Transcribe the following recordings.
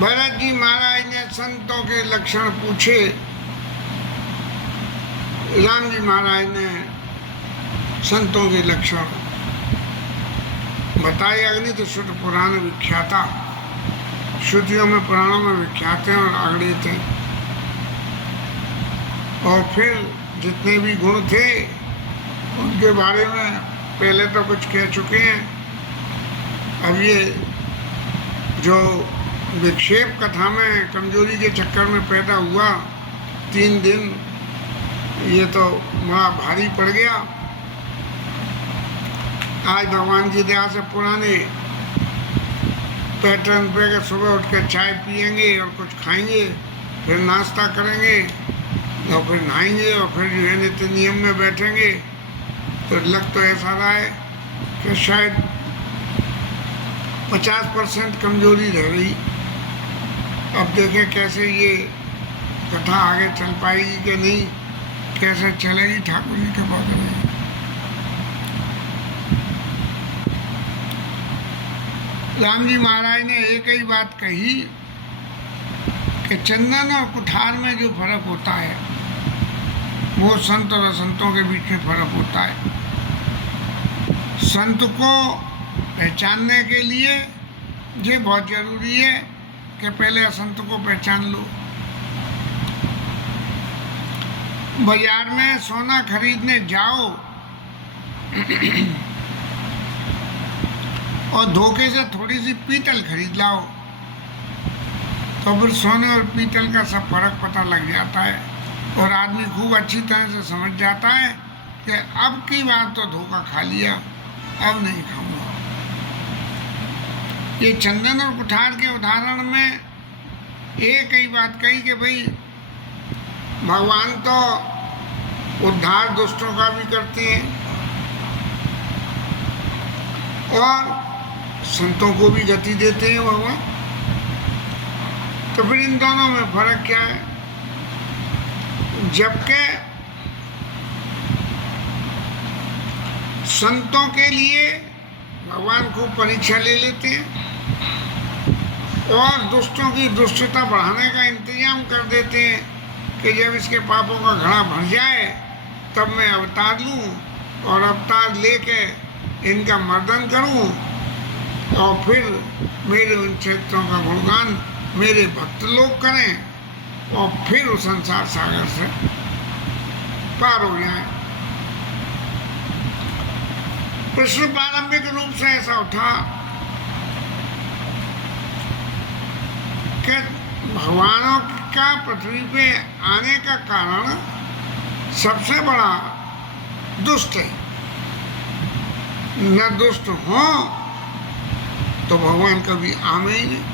भरत जी महाराज ने संतों के लक्षण पूछे। राम जी महाराज ने संतों के लक्षण बताए। अग्नि तो श्रुत पुराण विख्याता, श्रुतियों में पुराणों में विख्यात हैं और आगड़े थे। और फिर जितने भी गुण थे उनके बारे में पहले तो कुछ कह चुके हैं। अब ये जो विक्षेप कथा में कमजोरी के चक्कर में पैदा हुआ 3 दिन, ये तो बड़ा भारी पड़ गया। आज भगवान की दया से पुराने पैटर्न पे के सुबह उठ कर चाय पियेंगे और कुछ खाएंगे, फिर नाश्ता करेंगे और फिर नहाएंगे और फिर जो है नित्य नियम में बैठेंगे। तो लग तो ऐसा रहा है कि शायद 50% कमजोरी रह गई। अब देखें कैसे ये कथा आगे चल पाएगी कि नहीं, कैसे चलेगी ठाकुर जी के बारे में। राम जी महाराज ने एक ही बात कही कि चंदन और कुठार में जो फर्क होता है वो संत और असंतों के बीच में फर्क होता है। संत को पहचानने के लिए ये बहुत जरूरी है कि पहले असंत को पहचान लो। बाजार में सोना खरीदने जाओ और धोखे से थोड़ी सी पीतल खरीद लाओ तो फिर सोने और पीतल का सब फर्क पता लग जाता है और आदमी खूब अच्छी तरह से समझ जाता है कि अब की बार तो धोखा खा लिया, अब नहीं खाऊंगा। ये चंदन और कुठार के उदाहरण में एक ही बात कही कि भाई भगवान तो उद्धार दुष्टों का भी करते हैं और संतों को भी गति देते हैं भगवान। तो फिर इन दोनों में फर्क क्या है? जबकि संतों के लिए भगवान खूब परीक्षा ले लेते हैं और दुष्टों की दुष्टता बढ़ाने का इंतजाम कर देते हैं कि जब इसके पापों का घड़ा भर जाए तब मैं अवतार लूँ और अवतार लेके इनका मर्दन करूँ और फिर मेरे उन चरित्रों का गुणगान मेरे भक्त लोग करें और फिर उस संसार सागर से पार हो जाए। प्रश्न प्रारंभिक रूप से ऐसा उठा कि भगवानों का पृथ्वी पे आने का कारण सबसे बड़ा दुष्ट है। न दुष्ट हो तो भगवान कभी आमे ही नहीं।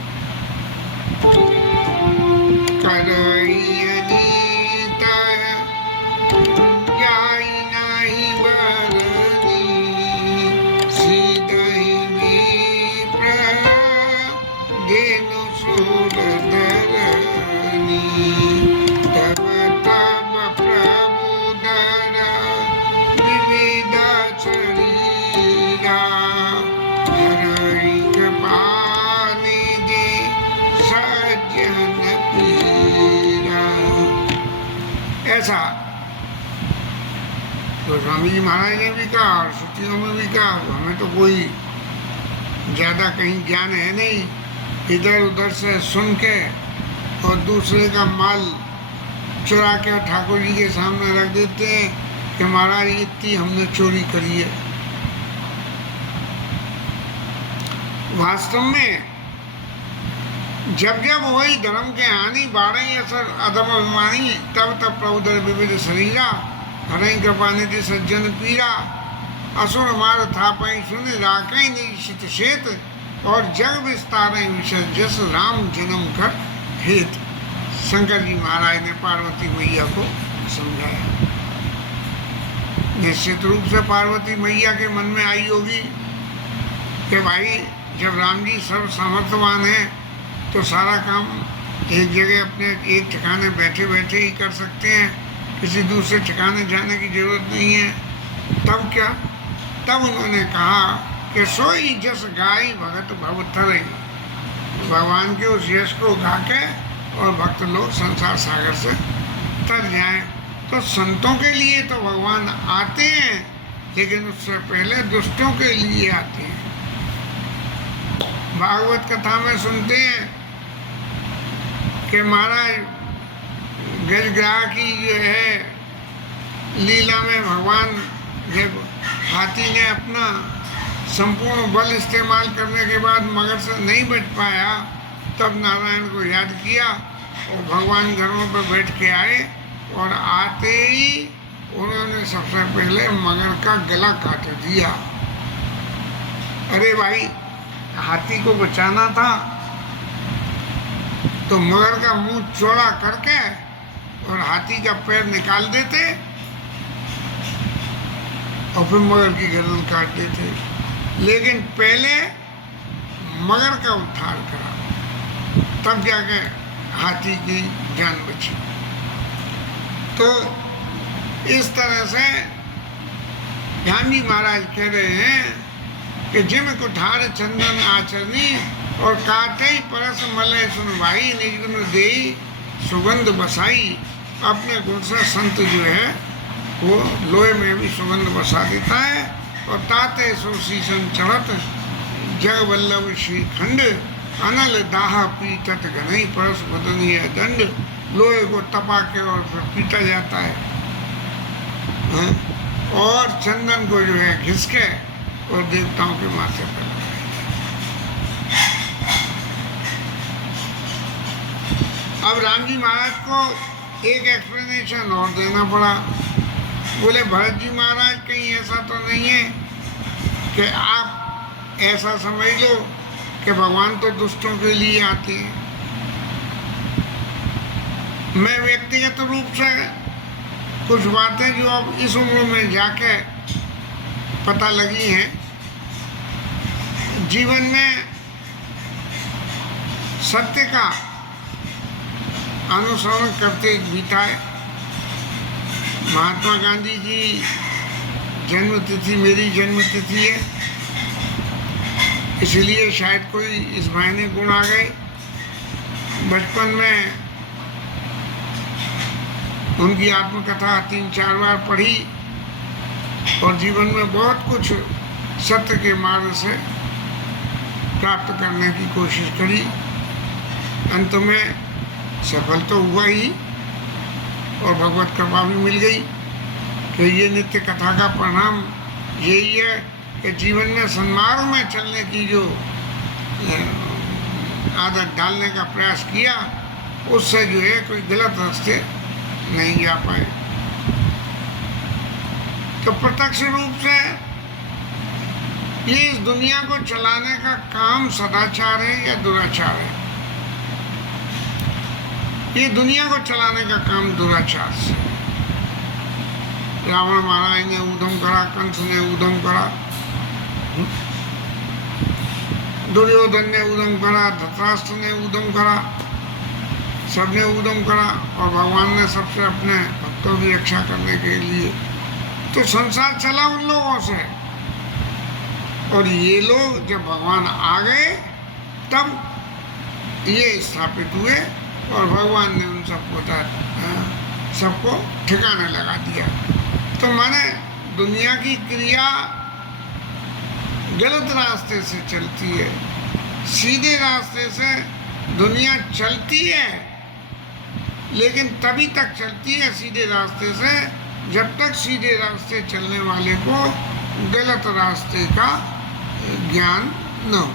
ऐसा तो स्वामी जी महाराज ने भी कहा और श्रुतियों में भी कहा। हमें तो कोई ज़्यादा कहीं ज्ञान है नहीं, इधर उधर से सुन के और दूसरे का माल चुरा के ठाकुर जी के सामने रख देते हैं कि महाराज इतनी हमने चोरी करी है। वास्तव में जब जब वही धर्म के हानि बाढ़ असर अधम अभिमानी तब तब प्रभुदर विविध शरीरा हरई कृपा निधि सज्जन पीरा असुर मार था पई सुन राकई निशित शेत और जग विस्तार विषय जस राम जन्म कर हेत। शंकर जी महाराज ने पार्वती मैया को समझाया। निश्चित रूप से पार्वती मैया के मन में आई होगी कि भाई जब राम जी सर्व सामर्थ्यवान है तो सारा काम एक जगह अपने एक ठिकाने बैठे बैठे ही कर सकते हैं, किसी दूसरे ठिकाने जाने की जरूरत नहीं है। तब क्या? तब उन्होंने कहा कि सोई जस गाय भगत भव तरई। भगवान के उस यश को गा के और भक्त लोग संसार सागर से तर जाएं। तो संतों के लिए तो भगवान आते हैं, लेकिन उससे पहले दुष्टों के लिए आते हैं। भागवत कथा में सुनते हैं कि महाराज गजग्राह की जो है लीला में भगवान जब हाथी ने अपना संपूर्ण बल इस्तेमाल करने के बाद मगर से नहीं बच पाया, तब नारायण को याद किया और भगवान घरों पर बैठ के आए और आते ही उन्होंने सबसे पहले मगर का गला काट दिया। अरे भाई, हाथी को बचाना था तो मगर का मुंह चौड़ा करके और हाथी का पैर निकाल देते और फिर मगर की गर्दन काट देते, लेकिन पहले मगर का उद्धार करा, तब जाके हाथी की जान बची। तो इस तरह से ध्यान जी महाराज कह रहे हैं कि जिम कुठार चंदन आचरनी और काटे परस मले सुन भाई निज गुण देई सुगंध बसाई। अपने गुण से संत जो है वो लोहे में भी सुगंध बसा देता है। और ताते सो शीशन चढ़त जग वल्लभ श्रीखंड अनल दाह पीटत घनई परस बदनीय दंड। लोहे को तपा के और फिर पीटा जाता है और चंदन को जो है घिस के और देवताओं के माथे पर लगाया। अब राम जी महाराज को एक एक्सप्लेनेशन और देना पड़ा। बोले भरत जी महाराज, कहीं ऐसा तो नहीं है कि आप ऐसा समझ लो कि भगवान तो दुष्टों के लिए आते हैं। मैं व्यक्तिगत रूप से कुछ बातें जो अब इस उम्र में जाके पता लगी हैं, जीवन में सत्य का अनुसरण करते बीता है। महात्मा गांधी जी जन्म तिथि मेरी जन्म तिथि है, इसलिए शायद कोई इस महीने गुण आ गए। बचपन में उनकी आत्मकथा 3-4 बार पढ़ी और जीवन में बहुत कुछ सत्य के मार्ग से प्राप्त करने की कोशिश करी। अंत में सफल तो हुआ ही और भगवत कृपा भी मिल गई। कि ये नित्य कथा का परिणाम यही है कि जीवन में सन्मार्ग में चलने की जो आदत डालने का प्रयास किया, उससे जो है कोई गलत रास्ते नहीं जा पाए। तो प्रत्यक्ष रूप से ये इस दुनिया को चलाने का काम सदाचार है या दुराचार है? ये दुनिया को चलाने का काम दुराचार से। रावण महाराज ने उधम करा, कंस ने उधम करा, दुर्योधन ने उधम करा, धृतराष्ट्र ने उधम करा, सबने उधम करा और भगवान ने सबसे अपने भक्तों की रक्षा करने के लिए। तो संसार चला उन लोगों से, और ये लोग जब भगवान आ गए तब ये स्थापित हुए और भगवान ने उन सबको ठिकाने लगा दिया। तो माने दुनिया की क्रिया गलत रास्ते से चलती है, सीधे रास्ते से दुनिया चलती है, लेकिन तभी तक चलती है सीधे रास्ते से जब तक सीधे रास्ते चलने वाले को गलत रास्ते का ज्ञान न हो।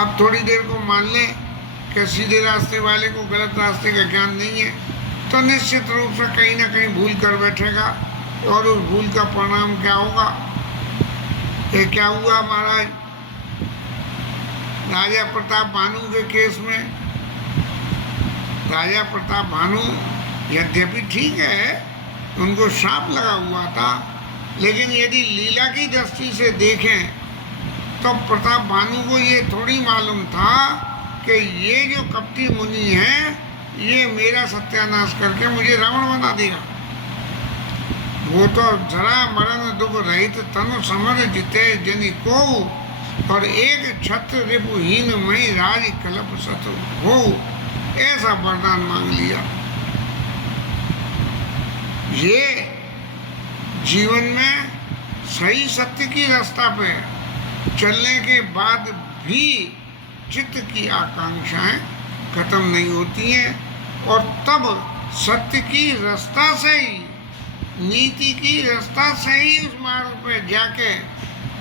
अब थोड़ी देर को मान लें कि सीधे रास्ते वाले को गलत रास्ते का ज्ञान नहीं है, तो निश्चित रूप से कहीं ना कहीं भूल कर बैठेगा और उस भूल का परिणाम क्या होगा? ये क्या हुआ महाराज राजा प्रताप भानु के केस में? राजा प्रताप भानु यद्यपि ठीक है उनको श्राप लगा हुआ था, लेकिन यदि लीला की दृष्टि से देखें तो प्रताप भानु को ये थोड़ी मालूम था कि ये जो कपटी मुनि है ये मेरा सत्यानाश करके मुझे रावण बना देगा। वो तो जरा मरण दुख रहित तनु समर जिते जनि को और एक छत्र रिपुहीन मई राज कलप सत हो, ऐसा वरदान मांग लिया। ये जीवन में सही सत्य की रास्ता पे चलने के बाद भी चित्त की आकांक्षाएं खत्म नहीं होती हैं, और तब सत्य की रास्ता से ही, नीति की रास्ता से ही उस मार्ग पे जाके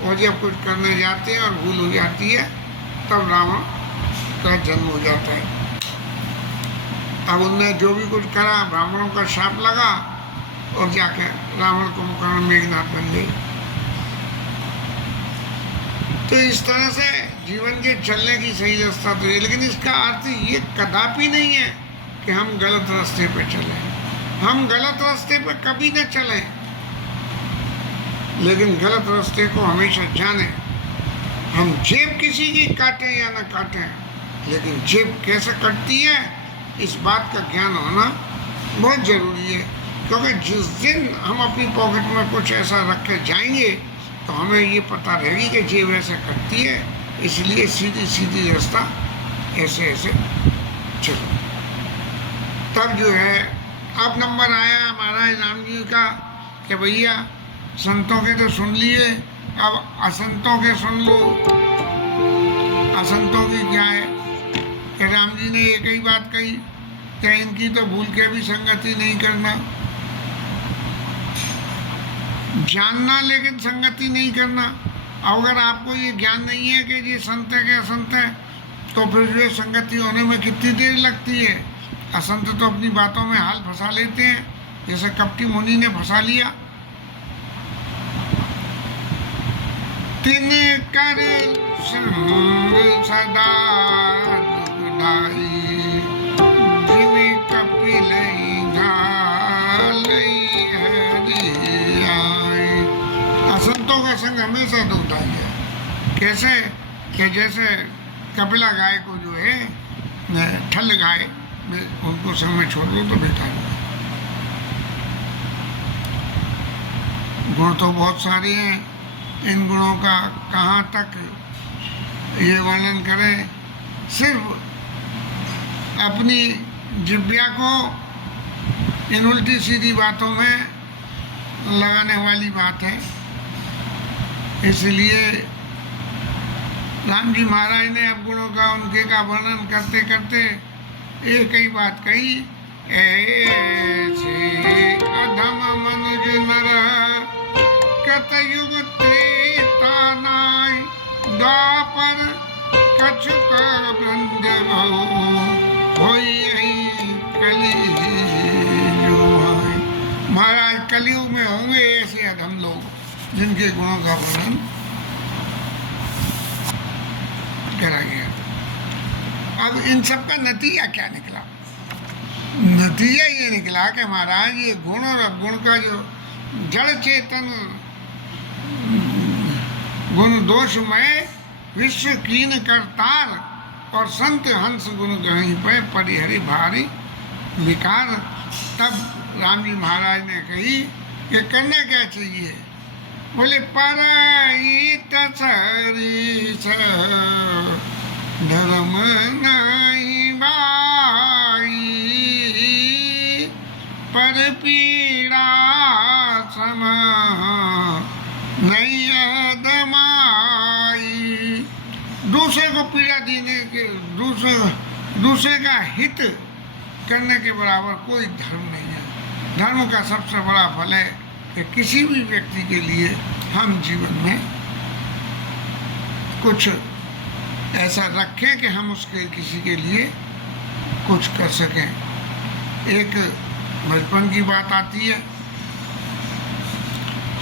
और जब कुछ करने जाते हैं और भूल हो जाती है, तब रावण का जन्म हो जाता है। अब उनने जो भी कुछ करा, ब्राह्मणों का शाप लगा और जाके रावण कुंभकर्ण मेघनाथ बन गई। तो इस तरह से जीवन के चलने की सही रास्ता तो है, लेकिन इसका अर्थ ये कदापि नहीं है कि हम गलत रास्ते पे चलें। हम गलत रास्ते पे कभी न चलें, लेकिन गलत रास्ते को हमेशा जानें। हम जेब किसी की काटें या न काटें, लेकिन जेब कैसे कटती है इस बात का ज्ञान होना बहुत ज़रूरी है। क्योंकि जिस दिन हम अपनी पॉकेट में कुछ ऐसा रख के जाएंगे तो हमें ये पता रहेगी कि जेब ऐसे कटती है, इसलिए सीधी सीधी रास्ता ऐसे ऐसे चलो। तब जो है अब नंबर आया महाराज राम जी का कि भैया संतों के तो सुन लिए, अब असंतों के सुन लो। असंतों की क्या है कि राम जी ने एक ही बात कही कि इनकी तो भूल के भी संगति नहीं करना, जानना लेकिन संगति नहीं करना। अगर आपको ये ज्ञान नहीं है कि ये संत है कि असंत है, तो फिर जो संगति होने में कितनी देर लगती है। असंत तो अपनी बातों में हाल फंसा लेते हैं, जैसे कपटी मुनि ने फंसा लिया। तिन कर सदा दुखदाई, जिन कपिल असंतों का संग हमेशा दुखदाई है। कैसे कि जैसे कपिला गाय को जो है ठल गाय, उनको संग में छोड़ दो तो बेकार है। गुण तो बहुत सारे हैं, इन गुणों का कहाँ तक ये वर्णन करें। सिर्फ अपनी जिब्या को इन उल्टी सीधी बातों में लगाने वाली बात है। इसलिए राम जी महाराज ने अब गुणों का उनके का वर्णन करते करते एक ही बात कही, ऐसे अधम मनुज नर कतयुग त्रेता नाय, द्वापर कछुक वृंद होई कली जो है। महाराज कलयुग में होंगे ऐसे अधम लोग जिनके गुणों का वर्णन करा गया। अब इन सब का नतीजा क्या निकला? नतीजा ये निकला कि महाराज ये गुण और अवगुण का जो जड़ चेतन गुण दोषमय विश्व कीन करतार और संत हंस गुण ग्रही पे परिहरि भारी विकार। तब राम जी महाराज ने कही कि करना क्या चाहिए? बोले पराई तसरीस धर्म नहीं बाई, पर पीड़ा सम नहीं दमाई। दूसरे को पीड़ा देने के, दूसरे का हित करने के बराबर कोई धर्म नहीं है। धर्म का सबसे बड़ा फल है कि किसी भी व्यक्ति के लिए हम जीवन में कुछ ऐसा रखें कि हम उसके किसी के लिए कुछ कर सकें। एक बचपन की बात आती है,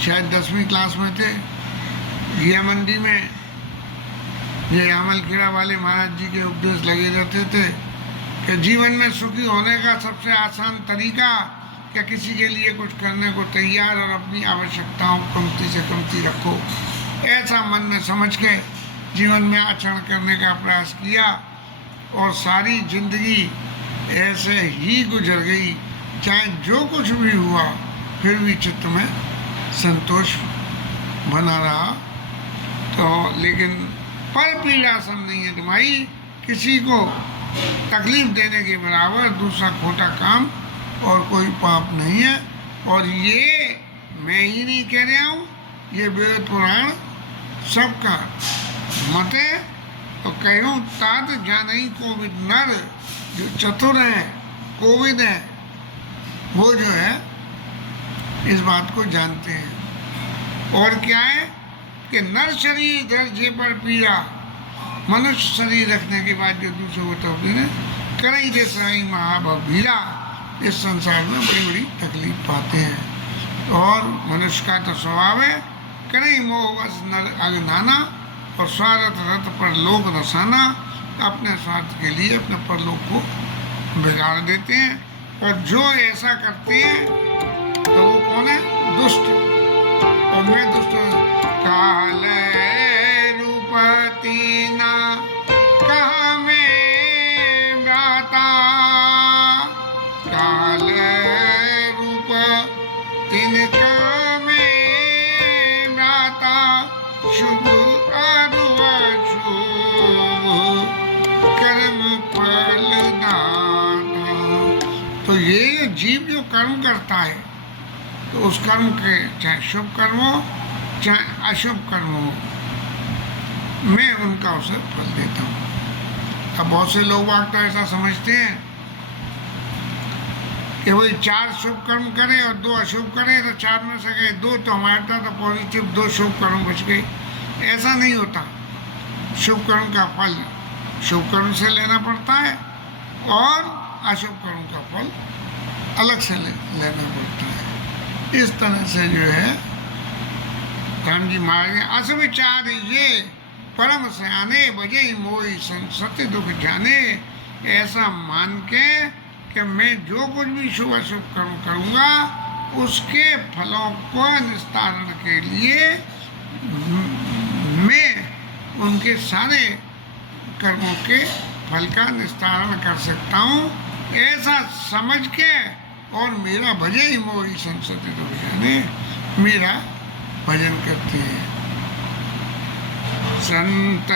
शायद 10वीं क्लास में थे, घिया मंडी में ये अमल खेड़ा वाले महाराज जी के उपदेश लगे रहते थे कि जीवन में सुखी होने का सबसे आसान तरीका क्या किसी के लिए कुछ करने को तैयार और अपनी आवश्यकताओं कमती से कमती रखो। ऐसा मन में समझ के जीवन में आचरण करने का प्रयास किया और सारी जिंदगी ऐसे ही गुजर गई। चाहे जो कुछ भी हुआ फिर भी चित्त में संतोष बना रहा। तो लेकिन पर पीड़ा सम नहीं है तुम्हारी, किसी को तकलीफ देने के बराबर दूसरा खोटा काम और कोई पाप नहीं है। और ये मैं ही नहीं कह रहा हूँ, ये वेद पुराण सबका मत है। तो कहूँ तात जानई कोविद नर, जो चतुर है कोविद है, वो जो है इस बात को जानते हैं। और क्या है कि नर शरीर दर्जे पर पीड़ा, मनुष्य शरीर रखने के बाद जो दूसरे को तकलीफ है, करई देसाई महाभव भीड़ा, इस संसार में बड़ी बड़ी तकलीफ पाते हैं। और मनुष्य का तो स्वभाव है करई मोहवश नर अगनाना, और स्वार्थ रथ पर लोक रसाना, अपने स्वार्थ के लिए अपने परलोक को बिगाड़ देते हैं। और जो ऐसा करते हैं तो वो कौन है? दुष्ट। और मैं दुष्ट काल रूपती ना कहा में भ्राता, काल रूप तिनका में भ्राता, शुभ अरुव शुभ कर्म फल दाता। तो ये जीव जो कर्म करता है तो उस कर्म के चाहे शुभ कर्म हो चाहे अशुभ कर्म हो, मैं उनका उसे फल देता हूँ। अब बहुत से लोग तो ऐसा समझते हैं कि वही 4 शुभ कर्म करे और 2 अशुभ करे तो 4 में से गए 2 तो हमारे था तो पॉजिटिव 2 शुभ कर्म बच गए। ऐसा नहीं होता। शुभ कर्म का फल शुभ कर्म से लेना पड़ता है और अशुभ कर्म का फल अलग से लेना पड़ता है। इस तरह से जो है राम जी महाराज असविचार ये परम सयाने बजे मोई सत्य दुख जाने, ऐसा मान के कि मैं जो कुछ भी शुभ अशुभ कर्म करूँगा उसके फलों को निस्तारण के लिए मैं उनके सारे कर्मों के फल का निस्तारण कर सकता हूँ, ऐसा समझ के। और मेरा भजन ही मोही संसति तो जाने, मेरा भजन करते हैं संत।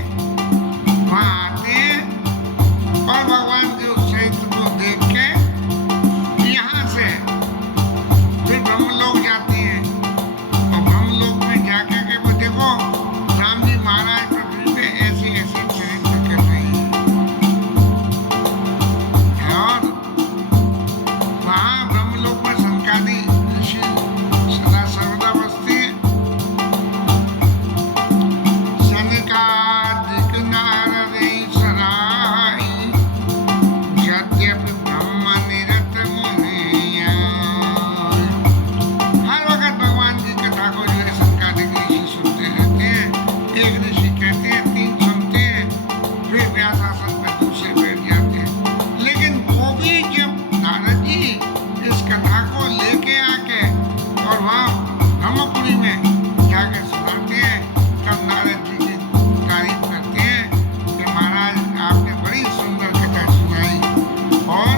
वहां आते हैं और भगवान के उस चरित्र को देख के यहाँ से फिर ब्रह्मलोक जाते हैं और ब्रह्मलोक में जाके के वो देखो राम जी महाराज पृथ्वी पे ऐसी ऐसी चरित्र कर रहे हैं और वहाँ ब्रह्मलोक में सनकादि ऋषि सदा सर्वदा बसते हैं। सनकादिक नारदै सराई यद्यपि ब्रह्म निरत मुनिया। हर वक्त भगवान की कथा को जो है सनकादिक ऋषि सुनते रहते हैं। एक ऋषि कहते हैं, 3 सुनते हैं, फिर व्यासासन पे दूसरे बैठ जाते हैं। लेकिन वो भी जब नारद जी इस कथा को लेके आके और वहाँ ब्रह्मपुरी में जाके सुनाते हैं तब नारद जी की तारीफ करते हैं कि महाराज आपने बड़ी सुंदर कथा सुनाई और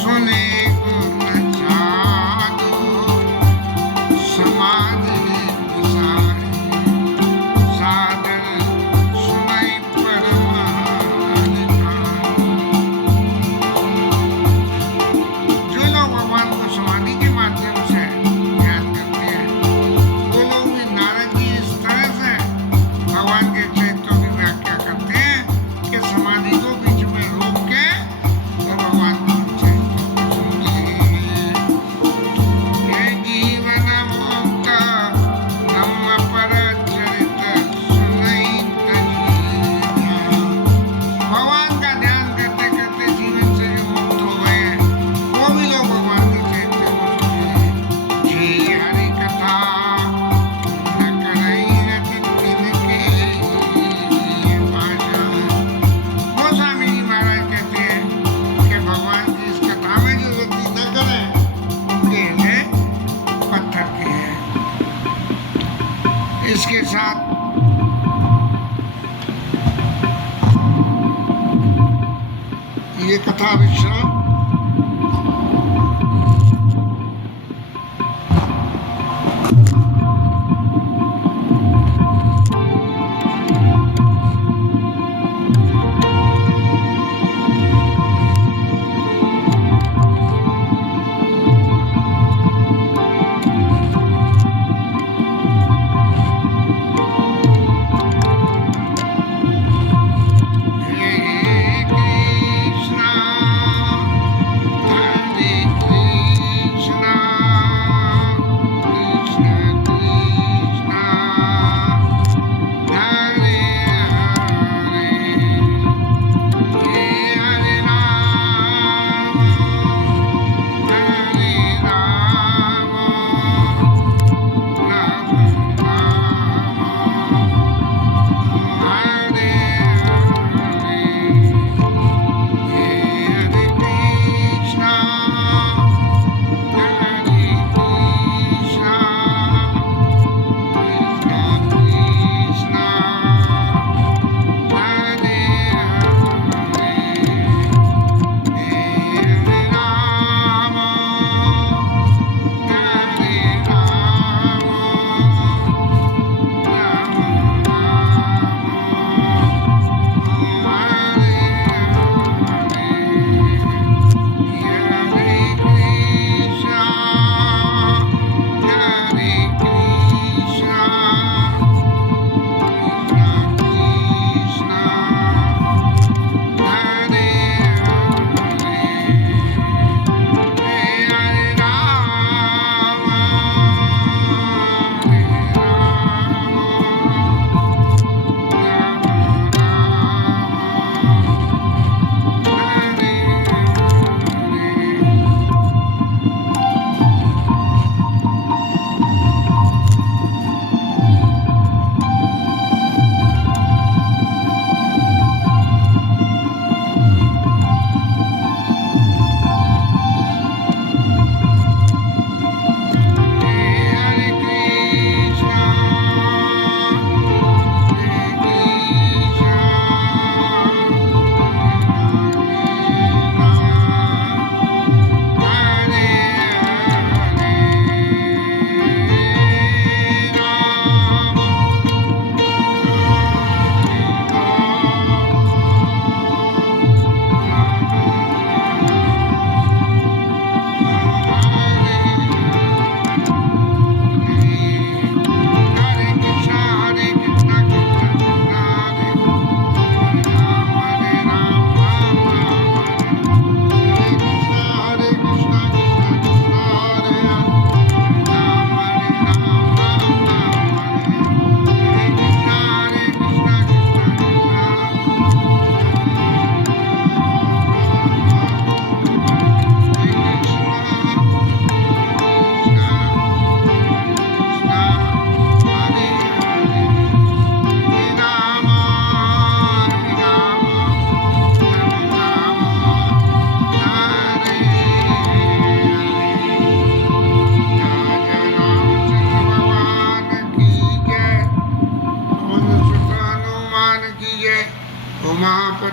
सुने गुण साधु समाधि विसारी सादर सुनाई परमानिधान। जो लोग भगवान को समाधि के माध्यम से ध्यान करते हैं वो लोग भी नारद जी इस तरह से भगवान के चरित्रों की व्याख्या करते हैं कि समाधि को बीच में रोक के और भगवान को चरित्रों को सुनते हैं। हे जीवन मुक्त ब्रह्म पर चरित सुनई तजीया। भगवान का ध्यान करते करते जीवन से जो मुक्त हो गए हैं वो भी लोग भगवान के चरित्र को सुनते हैं। जे हरि कथा न करई रति तिनके ये भाषा। गोस्वामी जी महाराज कहते हैं कि भगवान की इस कथा में जो व्यक्ति न करे उनके हृदय पत्थर के हैं। इसके साथ ये कथा विश्राम हे कृष्णा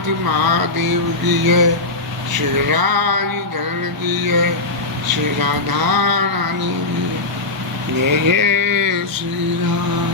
पार्वती महादेव की जय, श्री राजधरण की जय, श्री राधा रानी की जय, जय श्री राम।